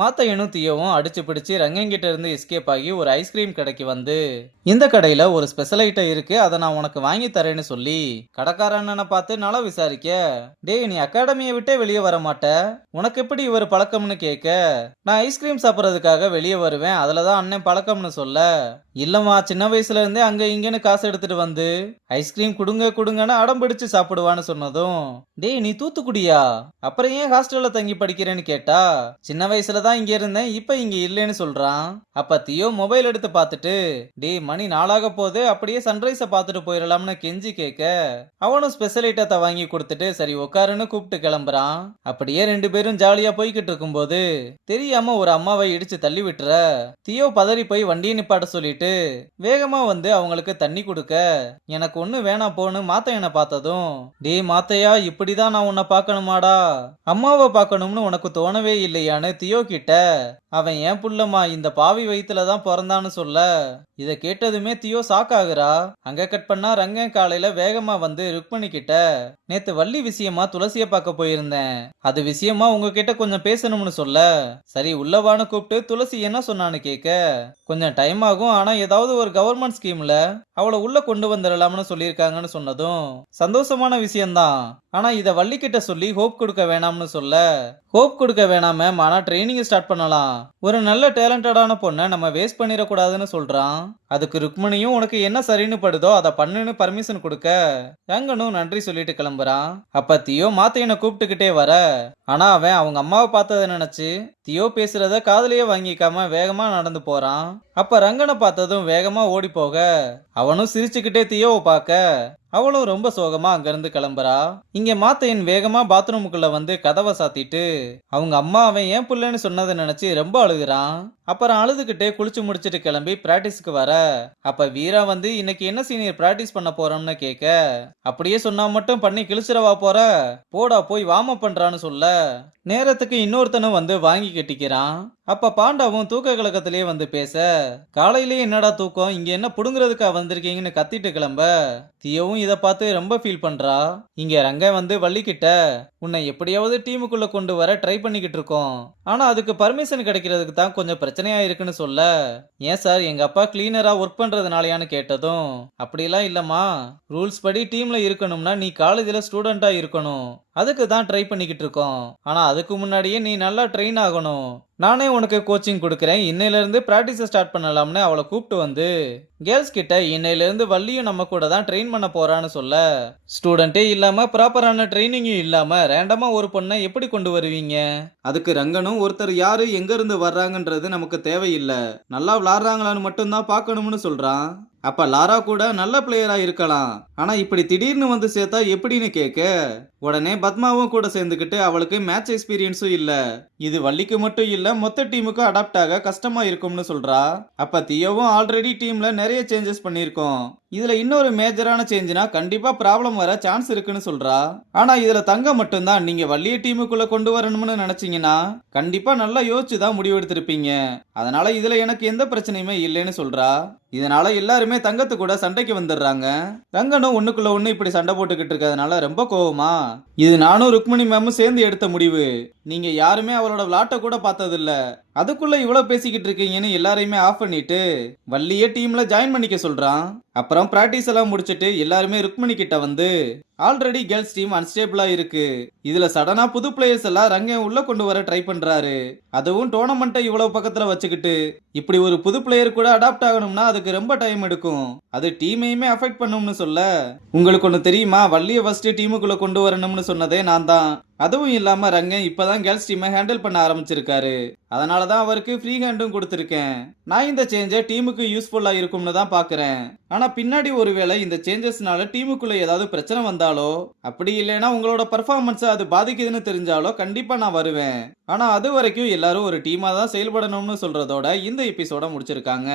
மாத்தையனும் தியோவும் அடிச்சு பிடிச்சு ரங்கங்கிட்ட இருந்து எஸ்கேப் ஆகி ஒரு ஐஸ்கிரீம் கடைக்கு வந்து, இந்த கடையில ஒரு ஸ்பெஷல் ஐட்டம் இருக்கு, அதை நான் உனக்கு வாங்கி தரேன்னு சொல்லி கடைக்கார அண்ணனை பார்த்து நல்லா விசாரிக்க, டேய் நீ அகாடமியை விட்டே வெளியே வர மாட்ட, உனக்கு எப்படி இவர் பழக்கம்னு கேட்க, நான் ஐஸ்கிரீம் சாப்பிட்றதுக்காக வெளியே வருவேன், அதுலதான் அண்ணன் பழக்கம்னு சொல்ல, இல்லம்மா சின்ன வயசுல இருந்தே அங்க இங்கன்னு காசு எடுத்துட்டு வந்து ஐஸ்கிரீம் குடுங்க குடுங்கன்னு அடம் பிடிச்சு சாப்பிடுவான்னு சொன்னதும், டேய் நீ தூத்துக்குடியா, அப்புறம் ஏன் ஹாஸ்டல்ல தங்கி படிக்கிறேன்னு கேட்டா, சின்ன வயசுல தான் இங்க இருந்தேன், இப்ப இங்க இல்லைன்னு சொல்றான். அப்ப தியோ மொபைல் எடுத்து பார்த்துட்டு, டேய் மணி நாளாக போது, அப்படியே சன்ரைஸ பார்த்துட்டு போயிடலாம்னு கெஞ்சி கேட்க, அவனும் ஸ்பெஷல் ஐட்டத்தை வாங்கி கொடுத்துட்டு சரி உட்காருன்னு கூப்பிட்டு கிளம்புறான். அப்படியே ரெண்டு பேரும் ஜாலியா போய்கிட்டு இருக்கும்போது தெரியாம ஒரு அம்மாவை இடிச்சு தள்ளி விட்டுற, தியோ பதறி போய் வண்டியை நிப்பாட்ட சொல்லிட்டு வேகமா வந்து அவங்களுக்கு தண்ணி கொடுக்க, எனக்கு ஒண்ணு வேணாம் போன்னு மாத்தையனை பார்த்ததும், டேய் மாத்தையா இப்படிதான் நான் உன்னை பார்க்கணுமாடா, அம்மாவை பார்க்கணும்னு உனக்கு தோணவே இல்லையான்னு தியோ கிட்ட, அவன் ஏன் புள்ளமா இந்த பாவி வயிற்றுலதான் பிறந்தான்னு சொல்ல, இதை கேட்டதுமே தியோ ஷாக் ஆகுறா. அங்க கட் பண்ணா ரங்கன் காலையில வேகமா வந்து ருக்மணி கிட்ட, நேத்து வள்ளி விஷயமா துளசிய பார்க்க போயிருந்தேன், அது விஷயமா உங்ககிட்ட கொஞ்சம் பேசணும்னு சொல்ல, சரி உள்ளவான்னு கூப்பிட்டு துளசி என்ன சொன்னான்னு கேட்க, கொஞ்சம் டைம் ஆகும், ஆனா ஏதாவது ஒரு கவர்மெண்ட் ஸ்கீம்ல அவளை உள்ள கொண்டு வந்துடலாம்னு சொல்லியிருக்காங்கன்னு சொன்னதும் சந்தோஷமான விஷயம்தான், ஆனா இத வள்ளி கிட்ட சொல்லி ஹோப் கொடுக்க வேணாம்னு சொல்ல, ஹோப் கொடுக்க வேணாம ஆனா ட்ரைனிங் ஸ்டார்ட் பண்ணலாம், ஒரு நல்ல டேலண்டடான பொண்ணை நம்ம வேஸ்ட் பண்ணிடக்கூடாதுன்னு சொல்றான். அதுக்கு ருக்மணியும் உனக்கு என்ன சரின்னு படுதோ அதை பண்ணுன்னு பர்மிஷன் கொடுக்க ரங்கனும் நன்றி சொல்லிட்டு கிளம்புறான். அப்ப தியோ மாத்தையனை கூப்பிட்டுக்கிட்டே வர, ஆனா அவன் அவங்க அம்மாவை பார்த்ததை நினைச்சு தியோ பேசுறத காதலியே வாங்கிக்காம வேகமா நடந்து போறான். அப்ப ரங்கனை பார்த்ததும் வேகமா ஓடி போக அவனும் சிரிச்சுக்கிட்டே தியோவை பார்க்க அவளும் ரொம்ப சோகமா அங்கிருந்து கிளம்புறா. இங்க மாத்தையன் வேகமா பாத்ரூமுக்குள்ள வந்து கதவை சாத்திட்டு அவங்க அம்மா அவன் ஏன் புள்ளன்னு சொன்னதை நினைச்சு ரொம்ப அழுகுறான். அப்புறம் அழுதுகிட்டே குளிச்சு முடிச்சிட்டு கிளம்பி பிராக்டிஸ்க்கு வர, அப்ப வீரா வந்து இன்னைக்கு என்ன சீனியர் பிராக்டிஸ் பண்ண போறோம்னு கேட்க, அப்படியே சொன்னா மட்டும் பண்ணி கிழிச்சிடவா போற, போடா போய் வார்ம் அப் பண்றான்னு சொல்ல, நேரத்துக்கு இன்னொருத்தனும் வந்து வாங்கி கட்டிக்கிறான். அப்ப பாண்டாவும் தூக்க கலக்கத்திலேயே வந்து பேச, காலையிலேயே என்னடா தூக்கம், இங்க என்ன புடுங்குறதுக்கா வந்திருக்கீங்கன்னு கத்திட்டு கிளம்ப, தியோவும் இதை பார்த்து ரொம்ப ஃபீல் பண்றா. இங்க ரங்க வந்து வள்ளிக்கிட்ட, உன்னை எப்படியாவது டீமுக்குள்ள கொண்டு வர ட்ரை பண்ணிக்கிட்டு இருக்கோம், ஆனா அதுக்கு பர்மிஷன் கிடைக்கிறதுக்கு தான் கொஞ்சம் பிரச்சனையா இருக்குன்னு சொல்ல, ஏன் சார் எங்க அப்பா கிளீனரா ஒர்க் பண்றதுனாலயான்னு கேட்டதும், அப்படிலாம் இல்லம்மா, ரூல்ஸ் படி டீம்ல இருக்கணும்னா நீ காலேஜ்ல ஸ்டூடெண்டா இருக்கணும், அதுக்கு தான் ட்ரை பண்ணிக்கிட்டு இருக்கோம், ஆனா அதுக்கு முன்னாடியே நீ நல்லா ட்ரெயின் ஆகணும், நானே உனக்கு கோச்சிங் கொடுக்குறேன், இன்னையில இருந்து பிராக்டிஸ் ஸ்டார்ட் பண்ணலாம்னு அவளை கூப்பிட்டு வந்து கேர்ள்ஸ் கிட்ட இன்னையில இருந்து வள்ளியும் நம்ம கூட தான் ட்ரெயின் பண்ண போறான்னு சொல்ல, ஸ்டூடெண்டே இல்லாம ப்ராப்பரான ட்ரைனிங்கும் இல்லாம ரேண்டமா ஒரு பொண்ணை எப்படி கொண்டு வருவீங்க, அதுக்கு ரங்கனும் ஒருத்தர் யாரு எங்க இருந்து வர்றாங்கன்றது நமக்கு தேவையில்லை, நல்லா விளாடுறாங்களான்னு மட்டும்தான் பார்க்கணும்னு சொல்றான். அப்ப லாரா கூட நல்ல பிளேயரா இருக்கலாம், ஆனா இப்படி திடீர்னு வந்து சேர்த்தா எப்படின்னு கேட்க, உடனே பத்மாவும் கூட சேர்ந்துக்கிட்டு அவளுக்கு மேட்ச் எக்ஸ்பீரியன்ஸும் இல்ல, இது வள்ளிக்கு மட்டும் இல்ல மொத்த டீமுக்கும் அடாப்ட் ஆக கஷ்டமா இருக்கும்னு சொல்றா. அப்ப தியோவும் ஆல்ரெடி டீம்ல நிறைய சேஞ்சஸ் பண்ணிருக்கோம், இதுல இன்னொரு மேஜரான சேஞ்ச்னா கண்டிப்பா ப்ராப்ளம் வர சான்ஸ் இருக்குன்னு சொல்றா. ஆனா இதுல தங்க மட்டும்தான், நீங்க வள்ளிய டீமுக்குள்ள கொண்டு வரணும்னு நினைச்சீங்கன்னா கண்டிப்பா நல்லா யோசிச்சு தான் முடிவெடுத்திருப்பீங்க, அதனால இதுல எனக்கு எந்த பிரச்சனையுமே இல்லைன்னு சொல்றா. இதனால எல்லாருமே தங்கத்து கூட சண்டைக்கு வந்துடுறாங்க. ரங்கனும் ஒண்ணுக்குள்ள ஒண்ணு இப்படி சண்டை போட்டுக்கிட்டு இருக்கிறதுனால ரொம்ப கோவமா, இது நானும் ருக்மணி மேமும் சேர்ந்து எடுத்த முடிவு, நீங்க யாருமே அவளோட விளாட்ட கூட பார்த்தது இல்ல, அதுக்குள்ள இவ்வளவு பேசிக்கிட்டு இருக்கீங்கன்னு எல்லாரையுமே ஆஃப் பண்ணிட்டு வள்ளியே டீம்ல ஜாயின் பண்ணிக்க சொல்றான். அப்புறம் பிராக்டிஸ் எல்லாம் முடிச்சிட்டு எல்லாருமே ருக்மணி கிட்ட வந்து, ஆல்ரெடி கேர்ள்ஸ் டீம் அன்ஸ்டேபிளா இருக்கு, இதுல சடனா புது பிளேயர்ஸ் எல்லாம் ரங்க உள்ள கொண்டு வர ட்ரை பண்றாரு, அதுவும் டோர்னமெண்ட்டை இவ்வளவு பக்கத்துல வச்சுக்கிட்டு, இப்படி ஒரு புது பிளேயர் கூட அடாப்ட் ஆகணும்னா அதுக்கு ரொம்ப டைம் எடுக்கும், அது டீமையுமே அஃபெக்ட் பண்ணும்னு சொல்ல, உங்களுக்கு ஒண்ணு தெரியுமா, வள்ளிய ஃபர்ஸ்ட் டீமுக்குள்ள கொண்டு வரணும்னு சொன்னதே நான் தான், அதுவும் இல்லாம ரங்கன் இப்பதான் கேர்ள்ஸ் டீமை ஹேண்டில் பண்ண ஆரம்பிச்சிருக்காரு, அதனாலதான் அவருக்கு ஃப்ரீ ஹேண்டும் கொடுத்திருக்கேன், நான் இந்த சேஞ்சை டீமுக்கு யூஸ்ஃபுல்லா இருக்கும்னு தான் பாக்குறேன், ஆனா பின்னாடி ஒருவேளை இந்த சேஞ்சஸ்னால டீமுக்குள்ள ஏதாவது பிரச்சனை வந்தாலோ, அப்படி இல்லைன்னா உங்களோட பர்ஃபார்மன்ஸ் அது பாதிக்குதுன்னு தெரிஞ்சாலோ கண்டிப்பா நான் வருவேன், ஆனா அது வரைக்கும் எல்லாரும் ஒரு டீமா தான் செயல்படணும்னு சொல்றதோட இந்த எபிசோட முடிச்சிருக்காங்க.